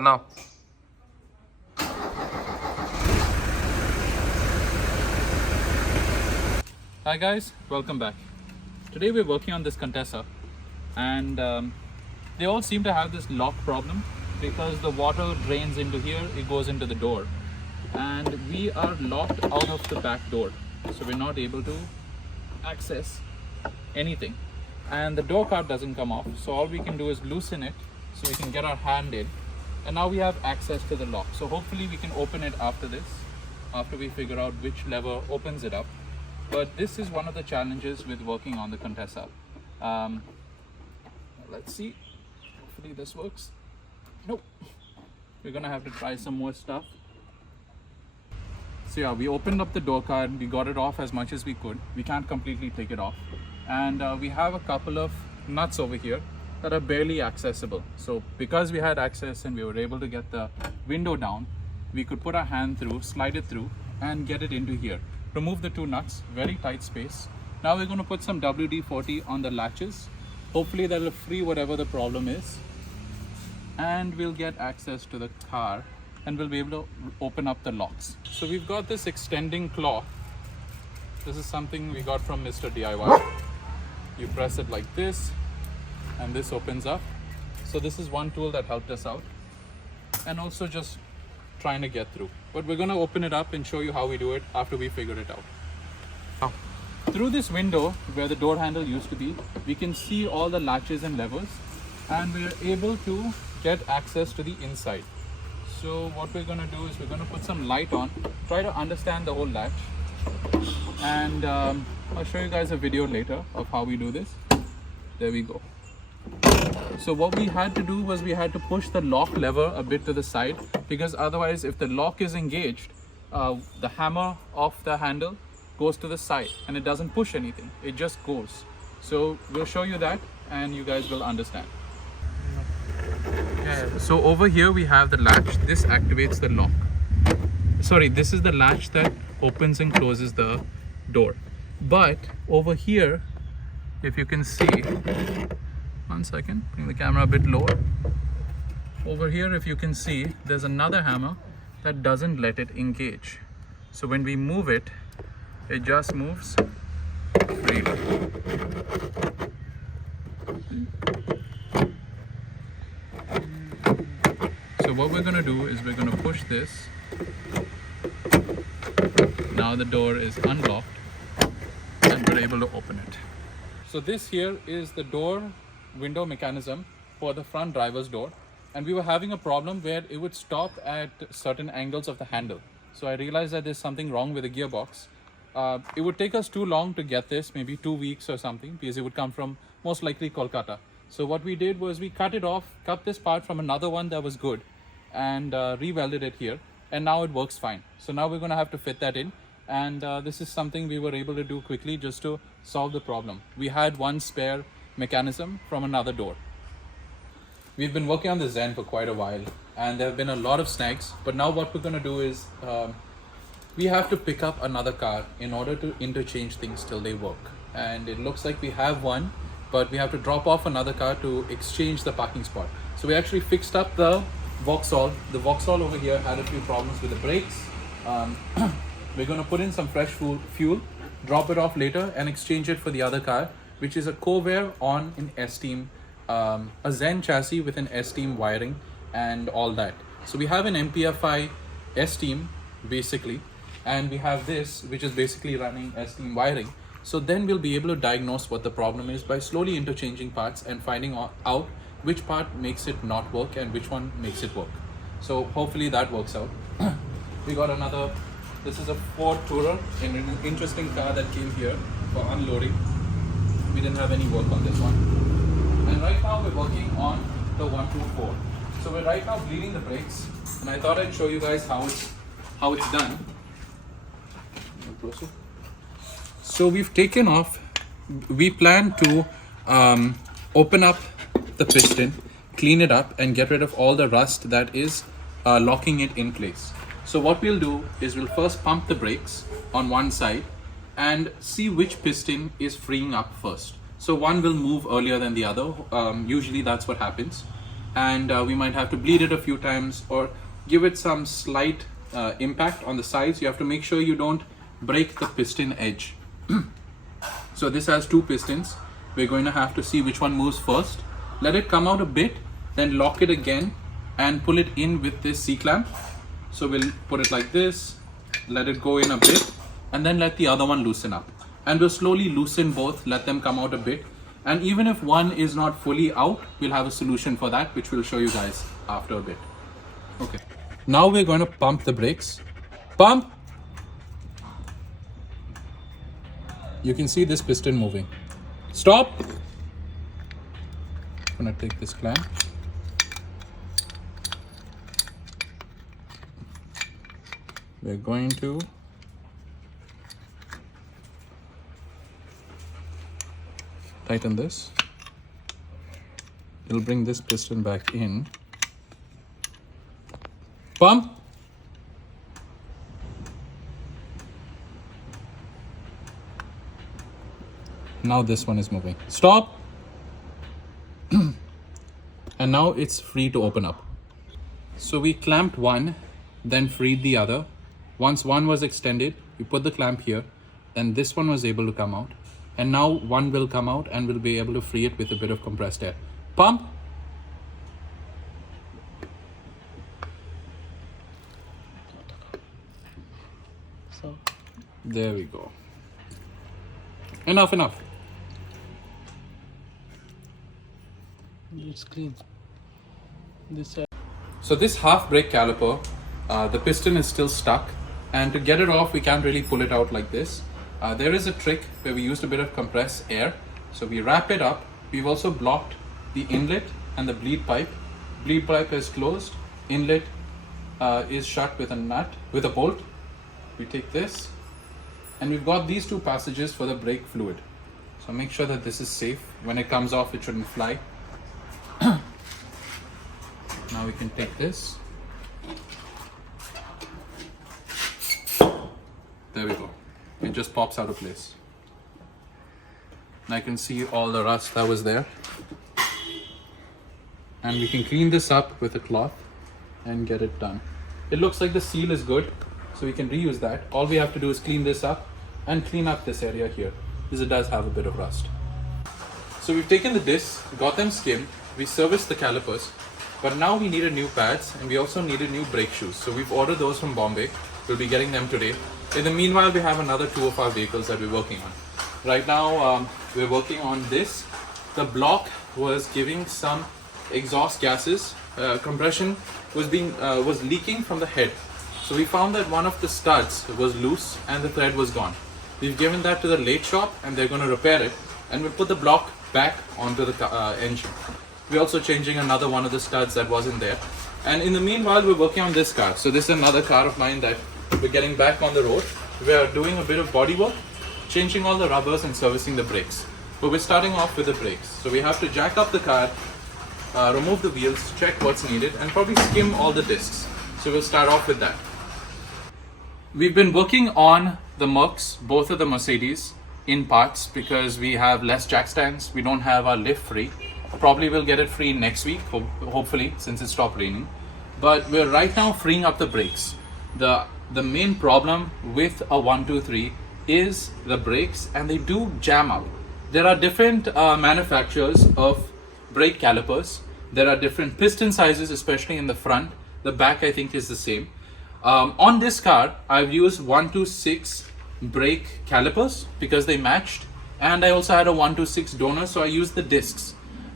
Now, Hi guys, welcome back. Today we're working on this Contessa and they all seem to have this lock problem because the water drains into here, it goes into the door and we are locked out of the back door, so we're not able to access anything and the door card doesn't come off, so all we can do is loosen it so we can get our hand in, and now we have access to the lock. So hopefully we can open it after this, after we figure out which lever opens it up. But this is one of the challenges with working on the Contessa. Let's see, hopefully this works. Nope, we're gonna have to try some more stuff. So yeah, we opened up the door card, we got it off as much as we could. We can't completely take it off. And we have a couple of nuts over here that are barely accessible. So because we had access and we were able to get the window down, we could put our hand through, slide it through and get it into here. Remove the two nuts, very tight space. Now we're going to put some WD-40 on the latches. Hopefully that will free whatever the problem is. And we'll get access to the car and we'll be able to open up the locks. So we've got this extending claw. This is something we got from Mr. DIY. You press it like this and this opens up. So this is one tool that helped us out. And also just trying to get through. But we're going to open it up and show you how we do it after we figure it out. oh, Through this window where the door handle used to be, we can see all the latches and levers and we're able to get access to the inside. So what we're going to do is we're going to put some light on, try to understand the whole latch, and I'll show you guys a video later of how we do this. There we go. So what we had to do was we had to push the lock lever a bit to the side, because otherwise if the lock is engaged, the hammer of the handle goes to the side and it doesn't push anything, it just goes. So we'll show you that and you guys will understand. yeah. So over here we have the latch. This activates the lock. Sorry, this is the latch that opens and closes the door. But over here, if you can see, one second, bring the camera a bit lower. Over here, if you can see, there's another hammer that doesn't let it engage. So when we move it, it just moves freely. So what we're going to do is we're going to push this. Now the door is unlocked and we're able to open it. So this here is the door window mechanism for the front driver's door, and we were having a problem where it would stop at certain angles of the handle. So I realized that there's something wrong with the gearbox. It would take us too long to get this, maybe 2 weeks or something, because it would come from most likely Kolkata. So what we did was we cut it off, cut this part from another one that was good, and re-welded it here, and now it works fine. So now we're going to have to fit that in, and this is something we were able to do quickly just to solve the problem. We had one spare mechanism from another door. We've been working on the Zen for quite a while and there have been a lot of snags, but now what we're going to do is we have to pick up another car in order to interchange things till they work, and it looks like we have one, but we have to drop off another car to exchange the parking spot. So we actually fixed up the Vauxhall. The Vauxhall over here had a few problems with the brakes. We're going to put in some fresh fuel, drop it off later and exchange it for the other car, which is a Covair on an S-Team, a Zen chassis with an S-Team wiring and all that. So we have an MPFI S-Team basically, and we have this which is basically running S-Team wiring. So then we'll be able to diagnose what the problem is by slowly interchanging parts and finding out which part makes it not work and which one makes it work. So hopefully that works out. We got another, this is a Ford Tourer, an interesting car that came here for unloading. We didn't have any work on this one. And right now we're working on the 124. So we're right now bleeding the brakes, and I thought I'd show you guys how it's done. So we've taken off, we plan to open up the piston, clean it up and get rid of all the rust that is locking it in place. So what we'll do is we'll first pump the brakes on one side and see which piston is freeing up first. So one will move earlier than the other. Usually that's what happens. and we might have to bleed it a few times or give it some slight impact on the sides. You have to make sure you don't break the piston edge. So this has two pistons. We're going to have to see which one moves first. Let it come out a bit, then lock it again and pull it in with this C-clamp. So we'll put it like this, let it go in a bit, and then let the other one loosen up. And we'll slowly loosen both, let them come out a bit. And even if one is not fully out, we'll have a solution for that, which we'll show you guys after a bit. Okay. Now we're going to pump the brakes. Pump! You can see this piston moving. Stop! I'm going to take this clamp. We're going to tighten this. It'll bring this piston back in. Pump. Now this one is moving. Stop. And now it's free to open up. So we clamped one, then freed the other. Once one was extended, we put the clamp here, and this one was able to come out. And now one will come out and we'll be able to free it with a bit of compressed air. Pump. So there we go. Enough. It's clean. So this half brake caliper, the piston is still stuck, and to get it off, we can't really pull it out like this. There is a trick where we used a bit of compressed air. So we wrap it up. We've also blocked the inlet and the bleed pipe. Bleed pipe is closed. Inlet is shut with a nut, with a bolt. We take this, and we've got these two passages for the brake fluid. So make sure that this is safe. When it comes off, it shouldn't fly. Now we can take this. There we go. It just pops out of place. And I can see all the rust that was there. And we can clean this up with a cloth and get it done. It looks like the seal is good, so we can reuse that. All we have to do is clean this up and clean up this area here, because it does have a bit of rust. So we've taken the discs, got them skimmed, we serviced the calipers, but now we needed new pads and we also needed new brake shoes. So we've ordered those from Bombay. We'll be getting them today. In the meanwhile, we have another two of our vehicles that we're working on. Right now, we're working on this. The block was giving some exhaust gases. Compression was leaking from the head. So we found that one of the studs was loose and the thread was gone. We've given that to the lathe shop and they're going to repair it, and we'll put the block back onto the engine. We're also changing another one of the studs that wasn't there. And in the meanwhile, we're working on this car. So this is another car of mine that we're getting back on the road. We are doing a bit of body work, changing all the rubbers and servicing the brakes. But we're starting off with the brakes. So we have to jack up the car, remove the wheels, check what's needed, and probably skim all the discs. So we'll start off with that. We've been working on the Mercs, both of the Mercedes, in parts because we have less jack stands. We don't have our lift free. Probably we'll get it free next week, hopefully, since it stopped raining. But we're right now freeing up the brakes. The main problem with a 123 is the brakes, and they do jam up. There are different manufacturers of brake calipers. There are different piston sizes, especially in the front. The back, I think, is the same. On this car, I've used 126 brake calipers because they matched, and I also had a 126 donor, so I used the discs.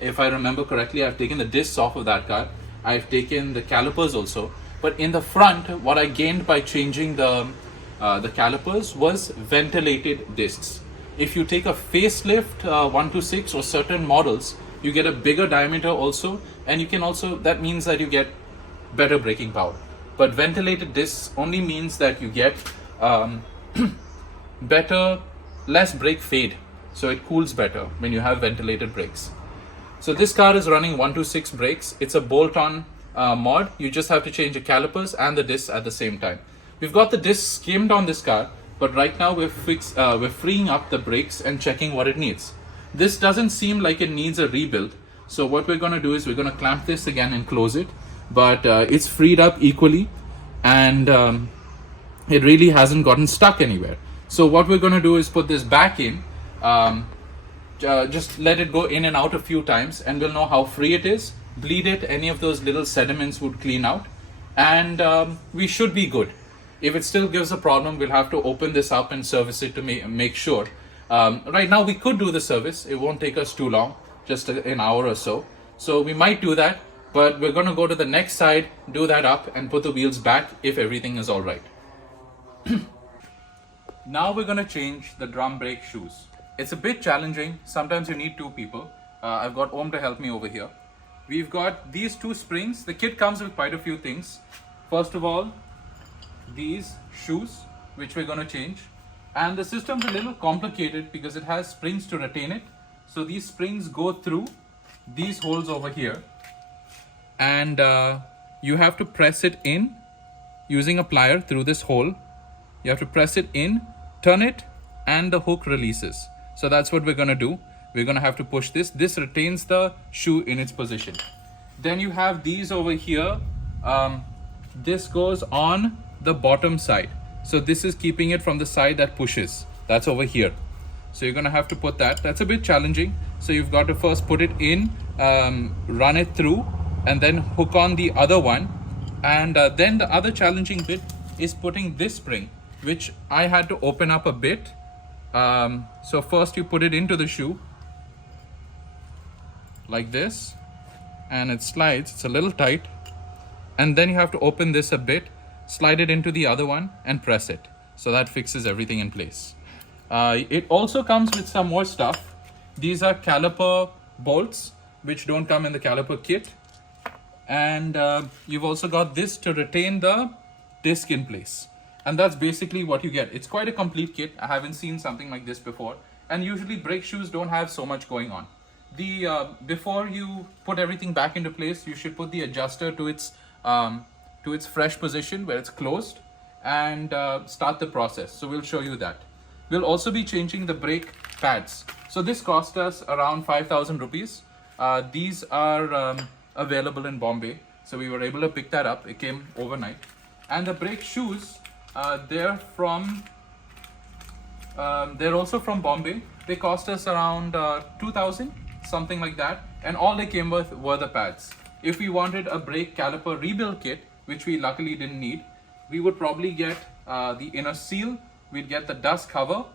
If I remember correctly, I've taken the discs off of that car. I've taken the calipers also. But in the front, what I gained by changing the calipers was ventilated discs. If you take a facelift 126 or certain models, you get a bigger diameter also, and you can also, that means that you get better braking power. But ventilated discs only means that you get less brake fade. So it cools better when you have ventilated brakes. So this car is running 126 brakes. It's a bolt-on mod. You just have to change the calipers and the discs at the same time. We've got the discs skimmed on this car, but right now we're freeing up the brakes and checking what it needs. This doesn't seem like it needs a rebuild, So what we're going to do is we're going to clamp this again and close it, but it's freed up equally, and it really hasn't gotten stuck anywhere. So what we're going to do is put this back in, just let it go in and out a few times, and we'll know how free it is. Bleed it, any of those little sediments would clean out, and we should be good. If it still gives a problem, we'll have to open this up and service it to make sure. Right now we could do the service, it won't take us too long, just an hour or so. So we might do that, but we're going to go to the next side, do that up, and put the wheels back if everything is all right. Now we're going to change the drum brake shoes. It's a bit challenging. Sometimes you need two people. I've got Om to help me over here. We've got these two springs. The kit comes with quite a few things. First of all, these shoes, which we're going to change. And the system's a little complicated because it has springs to retain it. So these springs go through these holes over here. And you have to press it in using a plier through this hole. You have to press it in, turn it, and the hook releases. So that's what we're going to do. We're going to have to push this. This retains the shoe in its position. Then you have these over here. This goes on the bottom side. So this is keeping it from the side that pushes. That's over here. So you're going to have to put that. That's a bit challenging. So you've got to first put it in, run it through, and then hook on the other one. And then the other challenging bit is putting this spring, which I had to open up a bit. So first you put it into the shoe like this, and it slides. It's a little tight, and then you have to open this a bit, slide it into the other one, and press it. So that fixes everything in place. It also comes with some more stuff. These are caliper bolts, which don't come in the caliper kit, and you've also got this to retain the disc in place. And that's basically what you get. It's quite a complete kit. I haven't seen something like this before. And usually brake shoes don't have so much going on. Before you put everything back into place, you should put the adjuster to its fresh position where it's closed, and start the process. So we'll show you that. We'll also be changing the brake pads. So this cost us around 5,000 rupees. These are available in Bombay. So we were able to pick that up. It came overnight. And the brake shoes, they're also from Bombay. They cost us around 2,000, something like that. And all they came with were the pads. If we wanted a brake caliper rebuild kit, which we luckily didn't need, we would probably get the inner seal. We'd get the dust cover.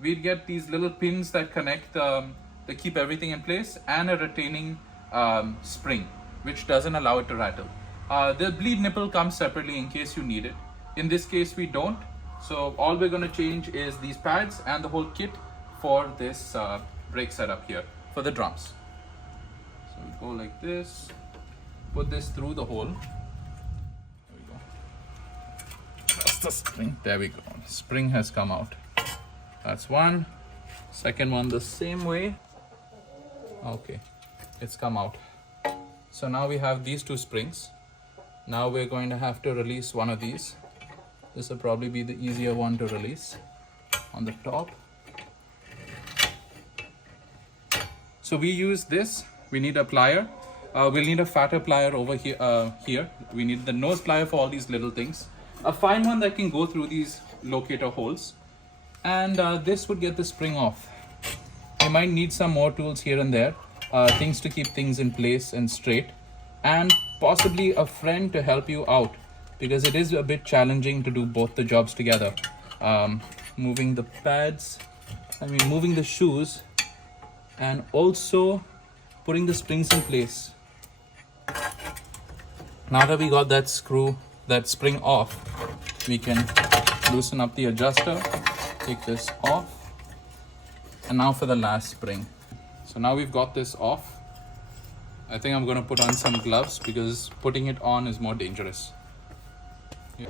We'd get these little pins that connect, that keep everything in place, and a retaining spring, which doesn't allow it to rattle. The bleed nipple comes separately in case you need it. In this case, we don't. So all we're going to change is these pads and the whole kit for this brake setup here for the drums. So we go like this, put this through the hole. There we go. That's the spring. There we go. Spring has come out. That's one. Second one the same way. Okay, it's come out. So now we have these two springs. Now we're going to have to release one of these. This will probably be the easier one to release on the top. So we use this. We need a plier. We'll need a fatter plier over here. We need the nose plier for all these little things. A fine one that can go through these locator holes. And this would get the spring off. You might need some more tools here and there. Things to keep things in place and straight. And possibly a friend to help you out, because it is a bit challenging to do both the jobs together. Moving the pads, moving the shoes, and also putting the springs in place. Now that we got that spring off, we can loosen up the adjuster, take this off, and now for the last spring. So now we've got this off. I think I'm going to put on some gloves because putting it on is more dangerous. Yeah.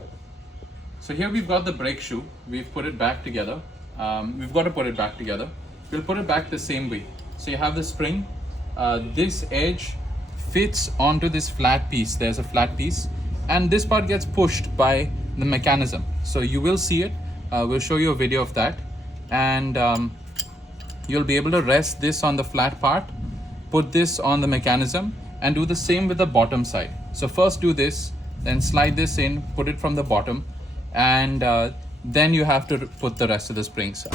So here we've got the brake shoe. We've put it back together. We've got to put it back together. We'll put it back the same way. So you have the spring. This edge fits onto this flat piece. There's a flat piece. And this part gets pushed by the mechanism. So you will see it. We'll show you a video of that. And you'll be able to rest this on the flat part. put this on the mechanism and do the same with the bottom side. So first do this, then slide this in, put it from the bottom, and then you have to put the rest of the springs.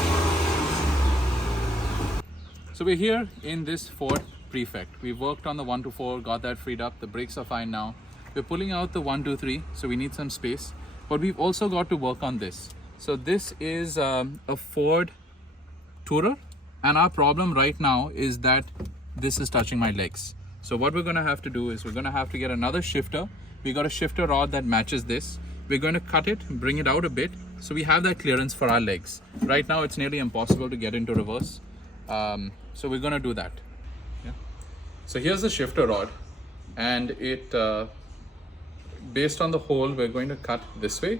So we're here in this Ford Prefect. We worked on the 124, got that freed up. The brakes are fine now. We're pulling out the 123, so we need some space. But we've also got to work on this. So this is a Ford Tourer, and our problem right now is that this is touching my legs. So what we're going to have to do is we're going to have to get another shifter. We got a shifter rod that matches this. We're going to cut it, bring it out a bit, so we have that clearance for our legs. Right now it's nearly impossible to get into reverse. So we're going to do that. Yeah. So here's the shifter rod, and it based on the hole, we're going to cut this way,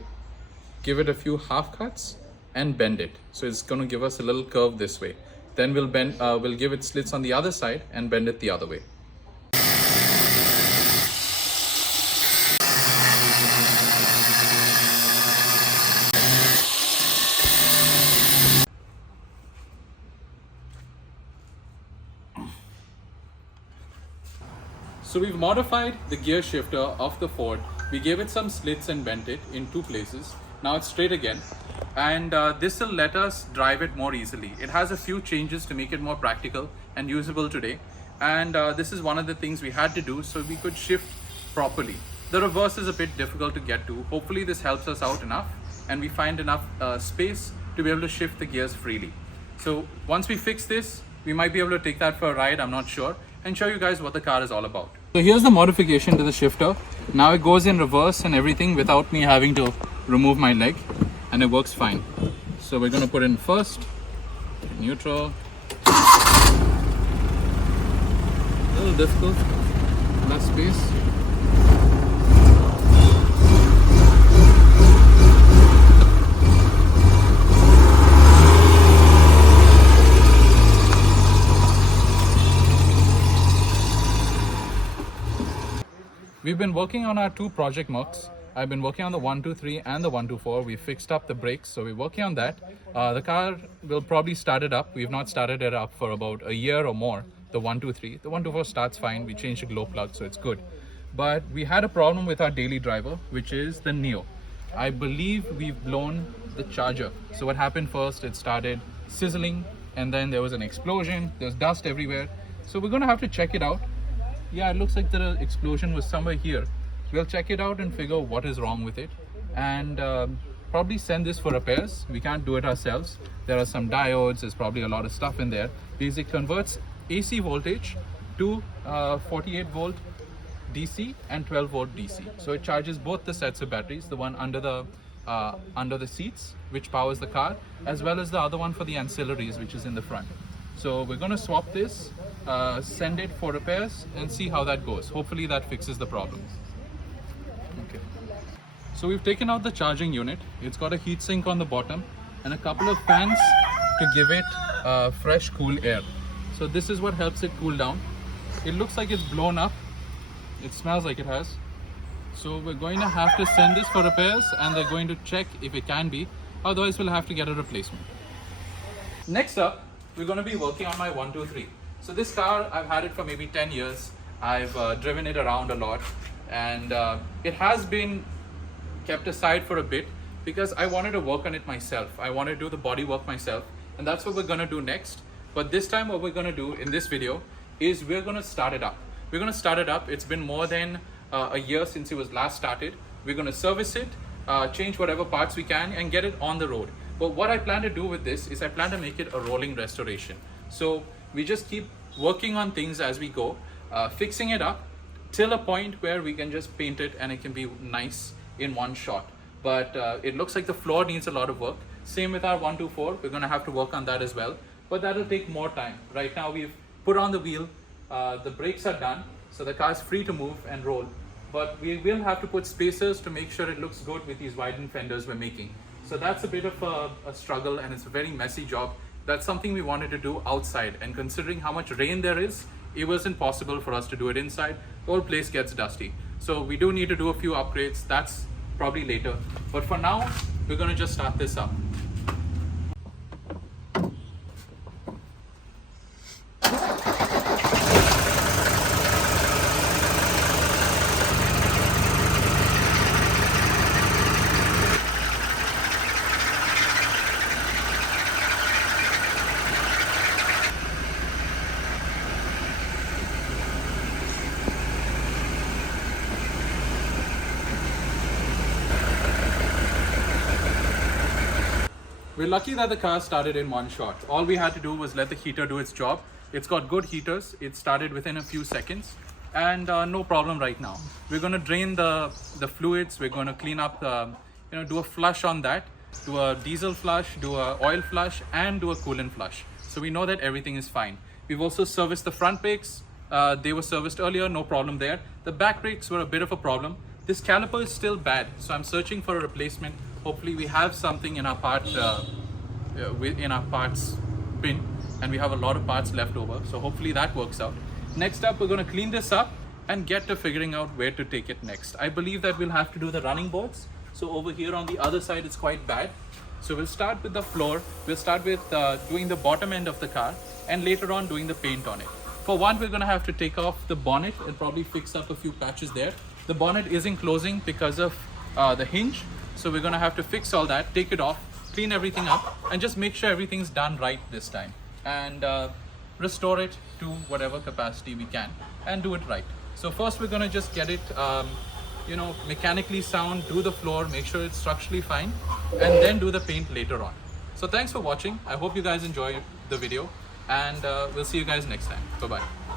give it a few half cuts, and bend it. So it's going to give us a little curve this way. Then we'll give it slits on the other side and bend it the other way. So we've modified the gear shifter of the Ford. We gave it some slits and bent it in 2 places. Now it's straight again. And this will let us drive it more easily. It has a few changes to make it more practical and usable today. And this is one of the things we had to do so we could shift properly. The reverse is a bit difficult to get to. Hopefully this helps us out enough and we find enough space to be able to shift the gears freely. So once we fix this, we might be able to take that for a ride, I'm not sure, and show you guys what the car is all about. So here's the modification to the shifter. Now it goes in reverse and everything without me having to remove my leg, and it works fine. So we're going to put in first, neutral, a little difficult, less space. We've been working on our 2 project Mercs. I've been working on the 123 and the 124. We fixed up the brakes, so we're working on that. The car will probably start it up. We've not started it up for about a year or more, the 123. The 124 starts fine. We changed the glow plug, so it's good. But we had a problem with our daily driver, which is the Neo. I believe we've blown the charger. So what happened first, it started sizzling, and then there was an explosion. There's dust everywhere. So we're going to have to check it out. Yeah, it looks like the explosion was somewhere here. We'll check it out and figure what is wrong with it, and probably send this for repairs. We can't do it ourselves. There are some diodes, there's probably a lot of stuff in there, because it converts AC voltage to 48 volt DC and 12 volt DC. So it charges both the sets of batteries, the one under the seats, which powers the car, as well as the other one for the ancillaries, which is in the front. So we're going to swap this, send it for repairs, and see how that goes. Hopefully that fixes the problem. Okay. So we've taken out the charging unit. It's got a heat sink on the bottom and a couple of fans to give it fresh, cool air. So this is what helps it cool down. It looks like it's blown up. It smells like it has. So we're going to have to send this for repairs, and they're going to check if it can be. Otherwise, we'll have to get a replacement. Next up, we're going to be working on my 123. So this car, I've had it for maybe 10 years. I've driven it around a lot, and it has been kept aside for a bit because I wanted to work on it myself. I want to do the body work myself, and that's what we're going to do next. But this time what we're going to do in this video is we're going to start it up. We're going to start it up. It's been more than a year since it was last started. We're going to service it, change whatever parts we can, and get it on the road. But what I plan to do with this is I plan to make it a rolling restoration. So we just keep working on things as we go, fixing it up till a point where we can just paint it and it can be nice in one shot. But it looks like the floor needs a lot of work. Same with our 124. We're going to have to work on that as well, but that'll take more time. Right now we've put on the wheel, the brakes are done, so the car is free to move and roll. But we will have to put spacers to make sure it looks good with these widened fenders we're making. So that's a bit of a struggle, and it's a very messy job. That's something we wanted to do outside, and considering how much rain there is, it wasn't possible for us to do it inside. The whole place gets dusty. So we do need to do a few upgrades. That's probably later. But for now, we're going to just start this up. We're lucky that the car started in one shot. All we had to do was let the heater do its job. It's got good heaters. It started within a few seconds and no problem right now. We're going to drain the fluids. We're going to clean up, do a flush on that, do a diesel flush, do a oil flush and do a coolant flush. So we know that everything is fine. We've also serviced the front brakes. They were serviced earlier, no problem there. The back brakes were a bit of a problem. This caliper is still bad, so I'm searching for a replacement. Hopefully we have something in our parts bin, and we have a lot of parts left over. So hopefully that works out. Next up, we're going to clean this up and get to figuring out where to take it next. I believe that we'll have to do the running boards. So over here on the other side, it's quite bad. So we'll start with the floor. We'll start with doing the bottom end of the car and later on doing the paint on it. For one, we're going to have to take off the bonnet and probably fix up a few patches there. The bonnet isn't closing because of the hinge. So we're going to have to fix all that, take it off, clean everything up and just make sure everything's done right this time and restore it to whatever capacity we can and do it right. So first we're going to just get it mechanically sound, do the floor, make sure it's structurally fine and then do the paint later on. So thanks for watching. I hope you guys enjoy the video and we'll see you guys next time. Bye bye.